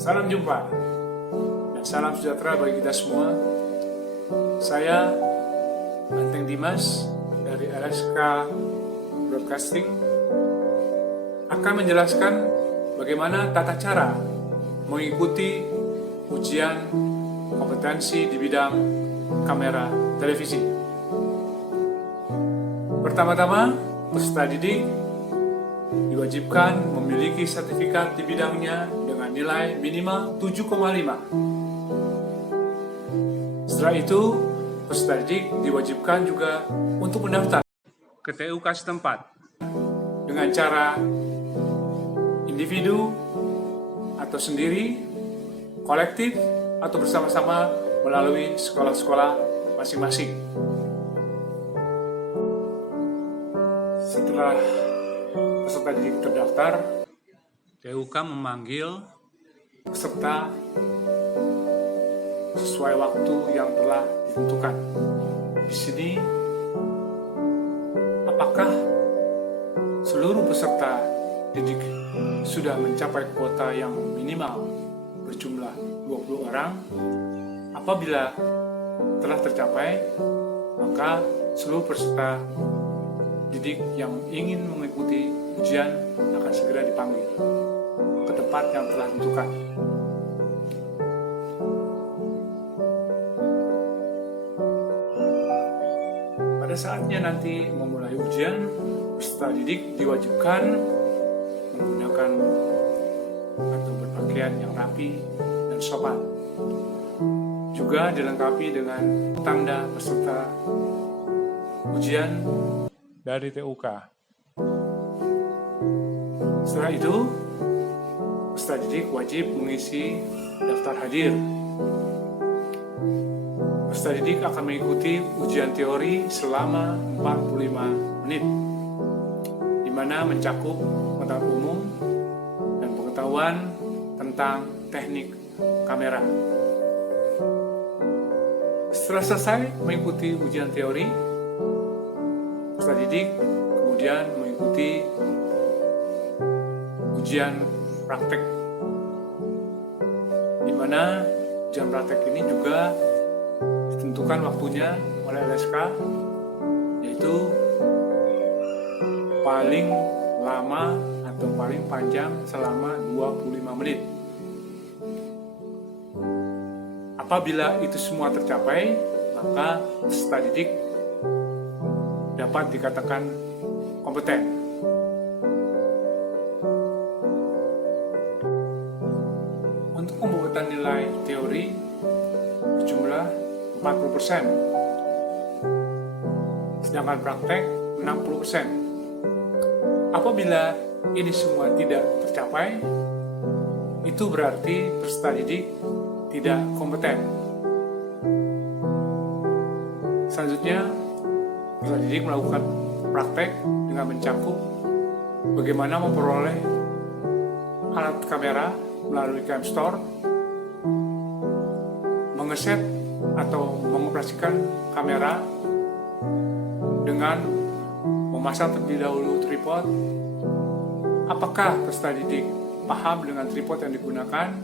Salam jumpa dan salam sejahtera bagi kita semua. Saya Banteng Dimas dari LSK Broadcasting akan menjelaskan bagaimana tata cara mengikuti ujian kompetensi di bidang kamera televisi. Pertama-tama, peserta didik diwajibkan memiliki sertifikat di bidangnya dengan nilai minimal 7,5. Setelah itu, peserta didik diwajibkan juga untuk mendaftar ke TUK setempat dengan cara individu atau sendiri, kolektif atau bersama-sama melalui sekolah-sekolah masing-masing. Setelah peserta didik terdaftar, TUK memanggil peserta sesuai waktu yang telah ditentukan. Di sini, apakah seluruh peserta didik sudah mencapai kuota yang minimal berjumlah 20 orang? Apabila telah tercapai, maka seluruh peserta didik yang ingin mengikuti ujian akan segera dipanggil ke tempat yang telah ditentukan. Pada saatnya nanti memulai ujian, peserta didik diwajibkan menggunakan atau berpakaian yang rapi dan sopan. Juga dilengkapi dengan tanda peserta ujian dari TUK. Setelah itu, peserta didik wajib mengisi daftar hadir. Peserta didik akan mengikuti ujian teori selama 45 menit, di mana mencakup pengetahuan umum dan pengetahuan tentang teknik kamera. Setelah selesai mengikuti ujian teori, peserta didik kemudian mengikuti ujian praktek, di mana ujian praktek ini juga ditentukan waktunya oleh LSK, yaitu paling lama atau paling panjang selama 25 menit. Apabila itu semua tercapai, maka peserta didik dapat dikatakan kompeten. Untuk pembuatan nilai teori berjumlah 40%, sedangkan praktek 60%. Apabila ini semua tidak tercapai, itu berarti peserta didik tidak kompeten. Selanjutnya, peserta didik melakukan praktek dengan mencakup bagaimana memperoleh alat kamera melalui CamStore, mengeset atau mengoperasikan kamera dengan memasang terlebih dahulu tripod. Apakah peserta didik paham dengan tripod yang digunakan?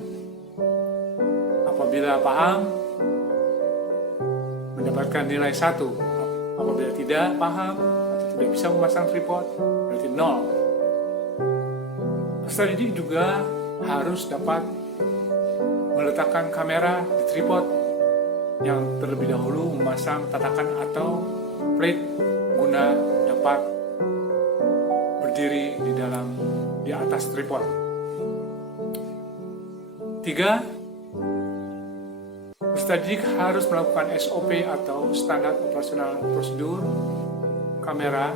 Apabila paham, mendapatkan nilai 1. Apabila tidak paham atau tidak bisa memasang tripod, berarti 0. Peserta didik juga harus dapat meletakkan kamera di tripod yang terlebih dahulu memasang tatakan atau plate guna dapat berdiri di atas tripod. 3. Peserta didik harus melakukan SOP atau standar operasional prosedur kamera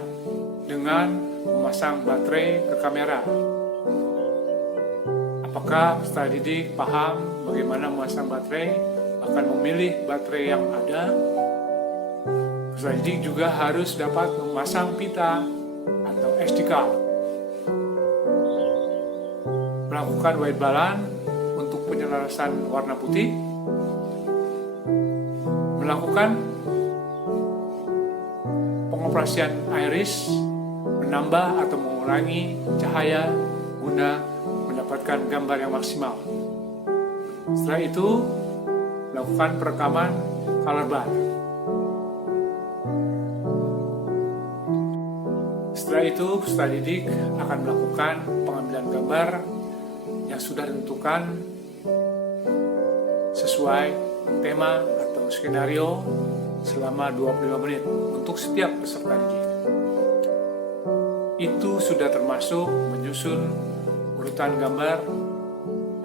dengan memasang baterai ke kamera. Apakah peserta didik paham bagaimana memasang baterai, akan memilih baterai yang ada? Peserta didik juga harus dapat memasang pita atau SD card, melakukan white balance untuk penyelarasan warna putih, melakukan pengoperasian iris, menambah atau mengurangi cahaya guna mendapatkan gambar yang maksimal. Setelah itu, lakukan perekaman color bar. Setelah itu, peserta didik akan melakukan pengambilan gambar yang sudah ditentukan sesuai tema atau skenario selama 25 menit untuk setiap peserta didik. Itu sudah termasuk menyusun urutan gambar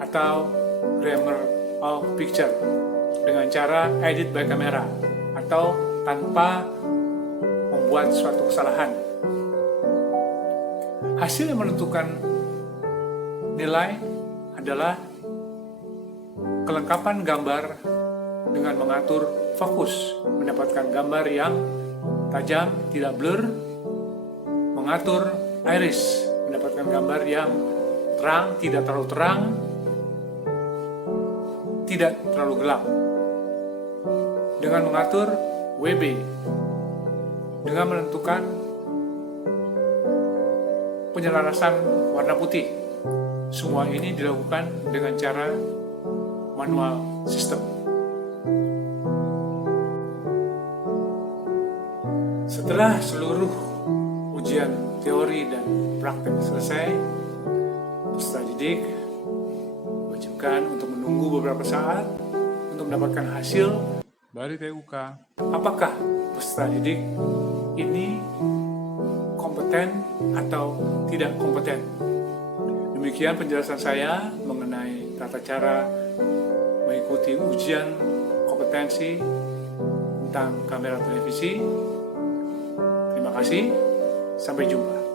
atau grammar of picture dengan cara edit by camera atau tanpa membuat suatu kesalahan. Hasil yang menentukan nilai adalah kelengkapan gambar dengan mengatur fokus, mendapatkan gambar yang tajam, tidak blur, mengatur iris, mendapatkan gambar yang terang, tidak terlalu terang, tidak terlalu gelap. Dengan mengatur WB, dengan menentukan penyelarasan warna putih. Semua ini dilakukan dengan cara manual system. Setelah seluruh ujian teori dan praktek selesai, peserta didik diwajibkan untuk menunggu beberapa saat untuk mendapatkan hasil dari TUK. Apakah peserta didik ini kompeten atau tidak kompeten? Demikian penjelasan saya mengenai tata cara mengikuti ujian kompetensi tentang kamera televisi. Terima kasih, sampai jumpa.